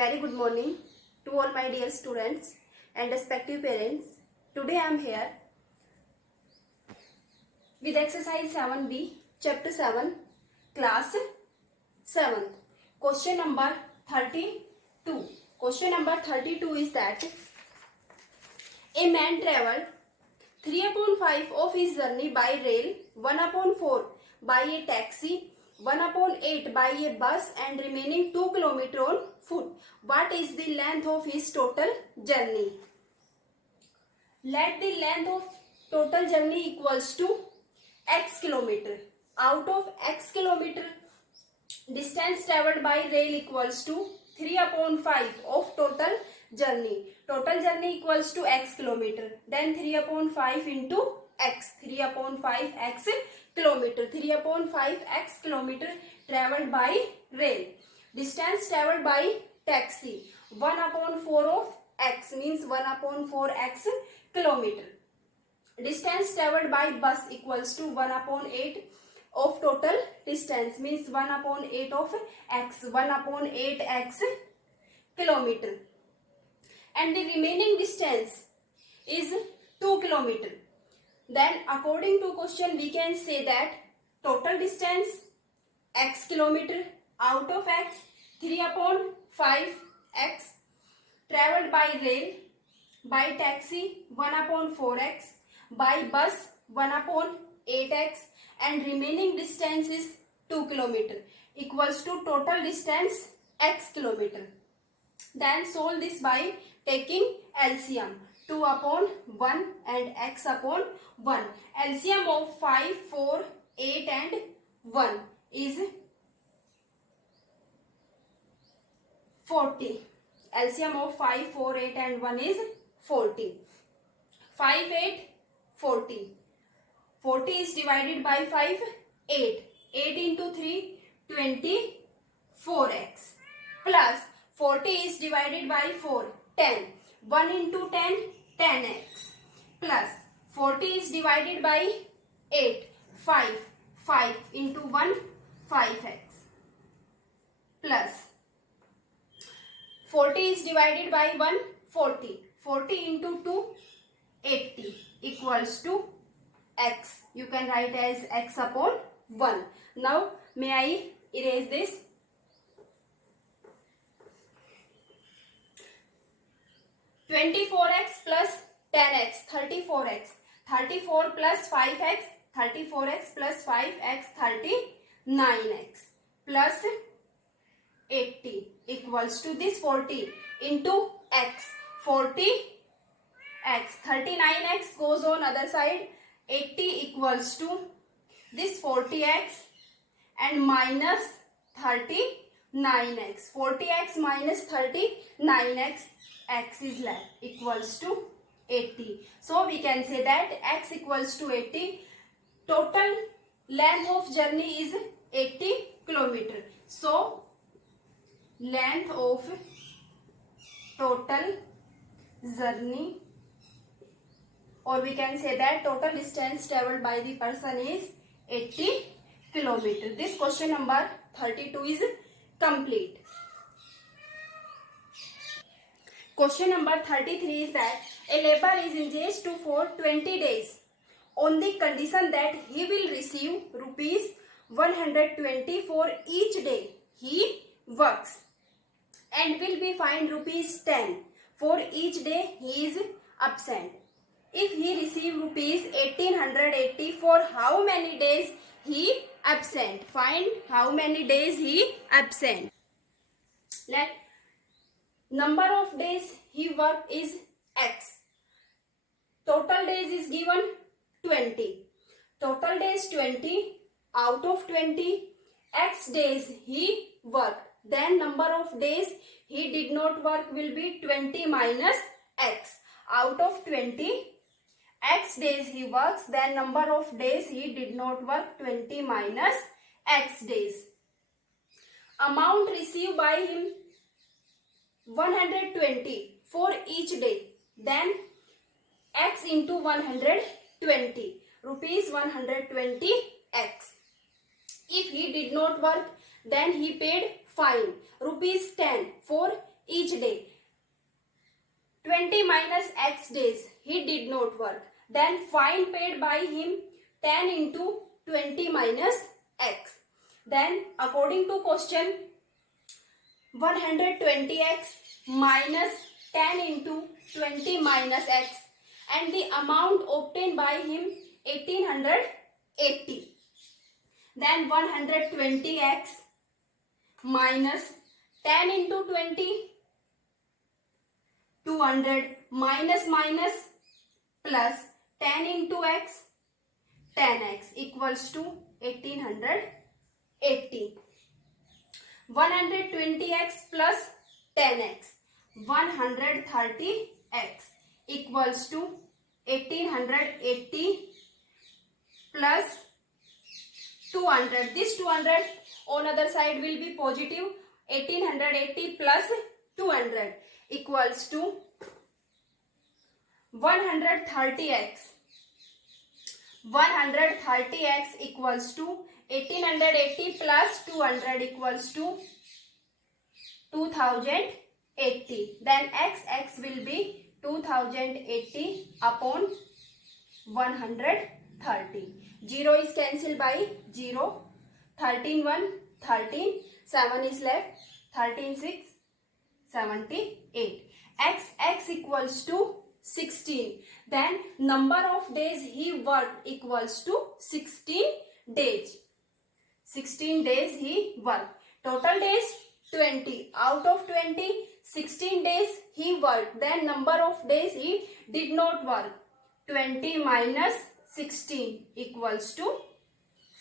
very good morning to all my dear students and respective parents. Today I am here with exercise 7b, chapter 7, class 7th. Question number 32. Question number 32 is that a man travelled 3/5 of his journey by rail, 1/4 by a taxi, 1/8 by a bus and remaining 2 km on foot. What is the length of his total journey? Let the length of total journey equals to x kilometer. Out of x kilometer, distance travelled by rail equals to 3/5 of total journey. Total journey equals to x kilometer. Then 3/5 into x. 3/5 x kilometer. 3/5 x kilometer travelled by rail. Distance travelled by taxi. 1/4 of x means 1/4 x kilometer. Distance travelled by bus equals to 1/8 of total distance means 1/8 of x. 1/8 x kilometer. And the remaining distance is 2 km. Then according to question we can say that total distance x kilometer, out of x 3/5 x, travelled by rail, by taxi 1/4 x, by bus 1/8 x and remaining distance is 2 km equals to total distance x kilometer. Then solve this by taking LCM. 2/1 and x/1. LCM of 5, 4, 8 and 1 is 40. LCM of 5, 4, 8 and 1 is 40. 5, 8, 40. 40 is divided by 5, 8. 8 into 3, 24x. Plus 40 is divided by 4, 10. 1 into 10, 10x. Plus 40 is divided by 8, 5. 5 into 1, 5x. Plus 40 is divided by 1, 40. 40 into 2, 80 equals to x. You can write as x/1. Now may I erase this? 24x plus 10x, 34x. 34 plus 5x, 34x plus 5x, 39x. Plus 80 equals to this 40 into x. 40x. 39x goes on other side. 80 equals to this 40x and minus 39x. 40x minus 39x. X is left equals to 80. So we can say that x equals to 80. Total length of journey is 80 km. So length of total journey, or we can say that total distance travelled by the person is 80 km. This question number 32 is complete. Question number 33 is that a laborer is engaged to for 20 days on the condition that he will receive rupees 120 for each day he works and will be fined rupees 10 for each day he is absent. If he receive rupees 1880 for how many days he absent? Find how many days he absent. Let number of days he worked is x. Total days is given 20. Total days 20. Out of 20, x days he worked. Then number of days he did not work will be 20 minus x. Out of 20, x days he works. Then number of days he did not work, 20 minus x days. Amount received by him 120 for each day. Then x into 120 rupees 120 x. If he did not work, then he paid fine rupees 10 for each day. 20 minus x days he did not work. Then fine paid by him 10 into 20 minus x. Then according to question, 120x minus 10 into 20 minus x, and the amount obtained by him 1880. Then 120x minus 10 into 20, 200, minus minus plus 10 into x, 10x equals to 1880. 120x plus 10x, 130x equals to 1880 plus 200. This 200 on other side will be positive. 1880 plus 200 equals to 130x. 130x equals to 1880 plus 200 equals to 2080. Then x will be 2080 upon 130. 0 is cancelled by 0. 13 1, 13. 7 is left. 13 6, 78. X equals to 16. Then number of days he worked equals to 16 days. 16 days he worked. Total days 20. Out of 20, 16 days he worked. Then number of days he did not work. 20 minus 16 equals to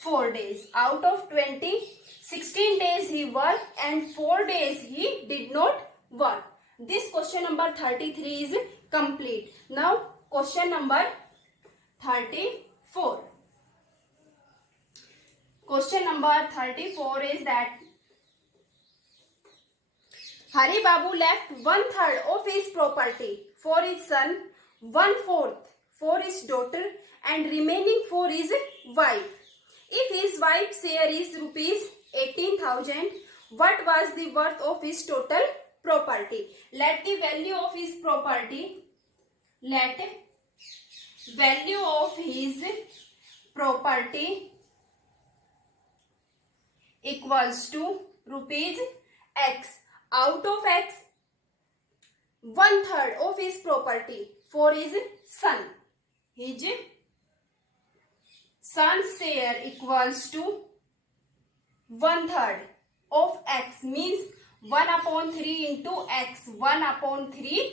4 days. Out of 20, 16 days he worked and 4 days he did not work. This question number 33 is complete. Now question number 34. Question number 34 is that Hari Babu left 1/3 of his property for his son, 1/4 for his daughter, and remaining for his wife. If his wife's share is rupees 18,000, what was the worth of his total property? Let the value of his property, let value of his property equals to rupees x. Out of x, 1/3 of his property for his son. His son's share equals to 1/3 of x, means 1/3 into x, 1/3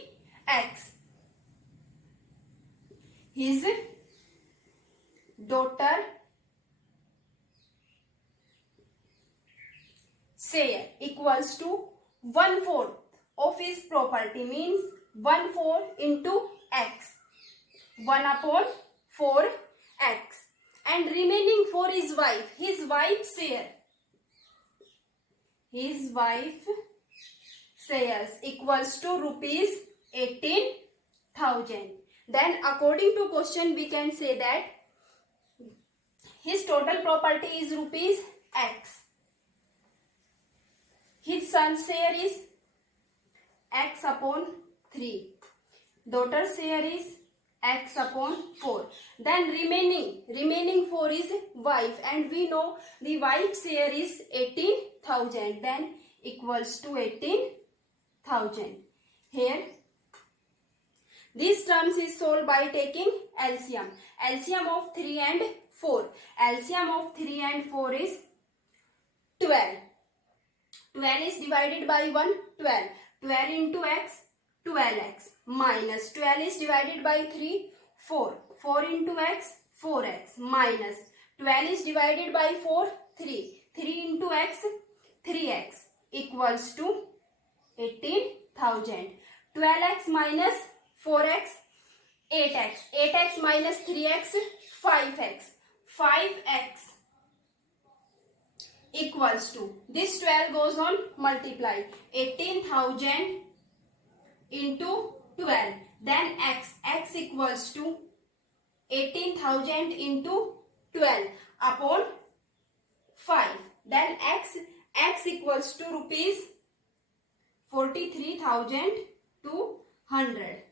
x. His daughter share equals to 1/4 of his property, means 1/4 into x, 1/4 x, and remaining for his wife. His wife's share, his wife shares equals to rupees 18,000. Then according to question we can say that his total property is rupees x. His son's share is x upon 3. Daughter's share is x upon 4. Then remaining for his wife, and we know the wife's share is 18,000. Then equals to 18,000. Here this terms is solved by taking LCM. LCM of 3 and 4. LCM of 3 and 4 is 12. 12 is divided by 1, 12. 12 into x, 12x, minus 12 is divided by 3, 4. 4 into x, 4x, minus 12 is divided by 4, 3. 3 into x, 3x, equals to 18,000. 12x minus 4x, 8x. 8x minus 3x, 5x. 5x equals to, this 12 goes on multiply, 18,000 into 12. Then x equals to 18,000 into 12 upon 5. Then x equals to rupees 43,200.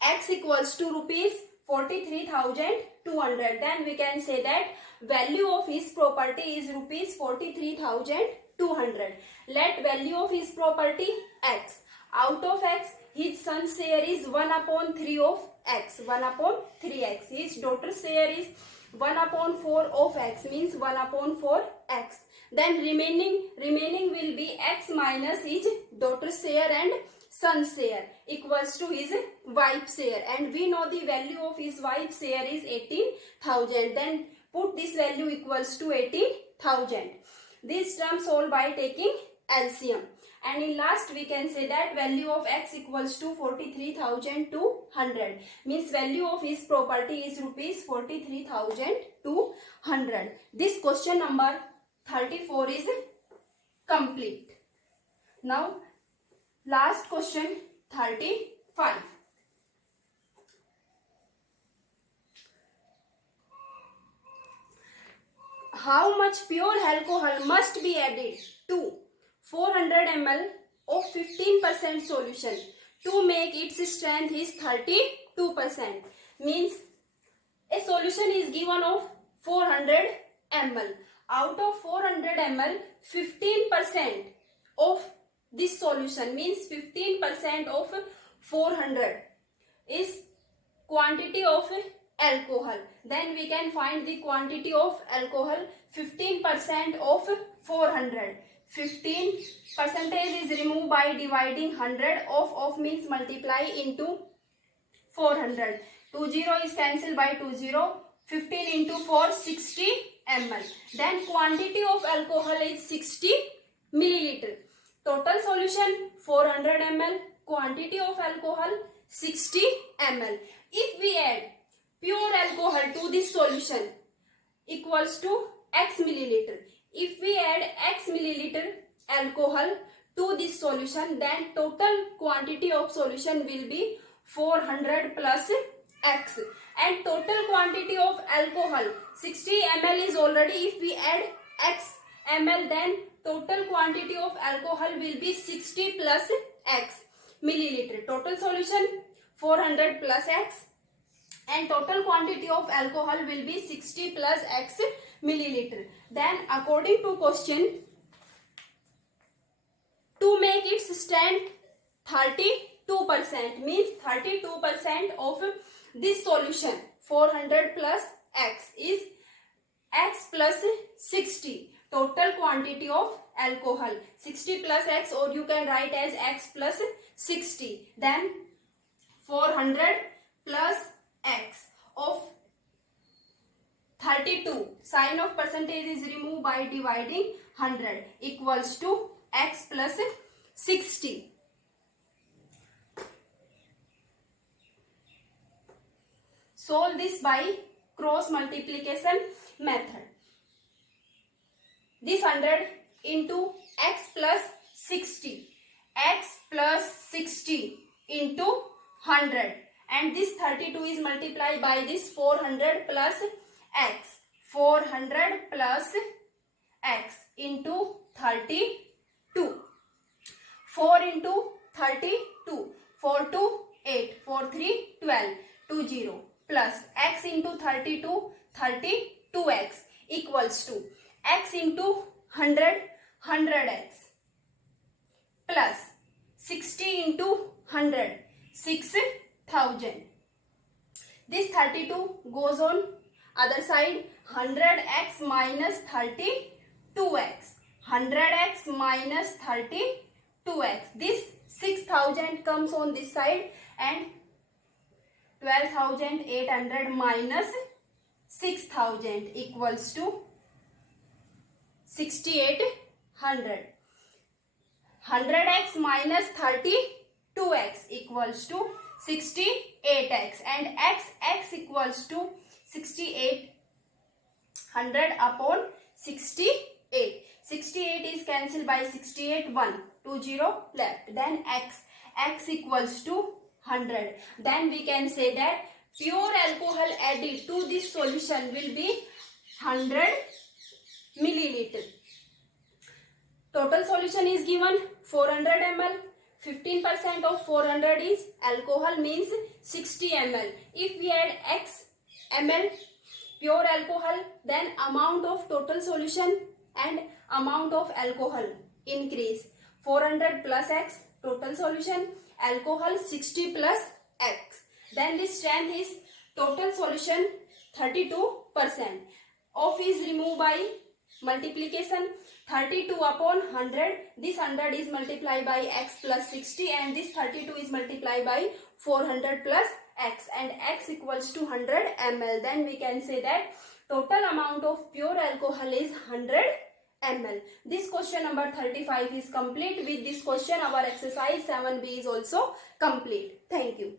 X equals to rupees 43,200. Then we can say that value of his property is rupees 43,200. Let value of his property X. Out of X, his son's share is 1/3 of X. 1/3x. His daughter's share is 1/4 of X, means 1/4 X. Then remaining will be X minus his daughter's share and son's share equals to his wife's share, and we know the value of his wife's share is 18,000. Then put this value equals to 18,000. This term solved by taking LCM. And in last we can say that value of X equals to 43,200, means value of his property is rupees 43,200. This question number 34 is complete. Now last question 35. How much pure alcohol must be added to 400 ml of 15% solution to make its strength is 32%? Means a solution is given of 400 ml. Out of 400 ml, 15% of this solution, means 15% of 400 is quantity of alcohol. Then we can find the quantity of alcohol. 15% of 400. 15 percentage is removed by dividing 100. Of means multiply into 400. 20 is cancelled by 20. 15 into 4, 60 ml. Then quantity of alcohol is 60 milliliter. Total solution 400 ml. Quantity of alcohol 60 ml. If we add pure alcohol to this solution equals to X milliliter. If we add X milliliter alcohol to this solution, then total quantity of solution will be 400 plus X. And total quantity of alcohol 60 ml is already. If we add X ml, then total quantity of alcohol will be 60 plus X milliliter. Total solution 400 plus X, and total quantity of alcohol will be 60 plus X milliliter. Then according to question, to make its strength 32%, means 32% of this solution 400 plus X is X plus 60. Total quantity of alcohol 60 plus X, or you can write as X plus 60. Then 400 plus X of 32. Sign of percentage is removed by dividing 100 equals to X plus 60. Solve this by cross multiplication method. This 100 into X plus 60. X plus 60 into 100. And this 32 is multiplied by this 400 plus X. 400 plus X into 32. 4 into 32. 4 to 8. 4 3 12. 20 plus X into 32. 32X equals to X into 100. 100X plus 60 into 100. 6,000. This 32 goes on other side. 100x minus 32x. 100x minus 32x. This 6,000 comes on this side, and 12,800 minus 6,000 equals to 6,800. 100x minus 32x equals to 68x, and x equals to 6,800 upon 68. 68 is cancelled by 68. 1 20 left. Then x equals to 100. Then we can say that pure alcohol added to this solution will be 100 milliliter. Total solution is given 400 ml. 15% of 400 is alcohol, means 60 ml. If we add x ml pure alcohol, then amount of total solution and amount of alcohol increase. 400 plus x total solution, alcohol 60 plus x. Then the strength is total solution 32%. Of is removed by multiplication. 32 upon 100, this 100 is multiplied by x plus 60 and this 32 is multiplied by 400 plus x, and x equals to 100 ml. Then we can say that total amount of pure alcohol is 100 ml. This question number 35 is complete. With this question our exercise 7b is also complete. Thank you.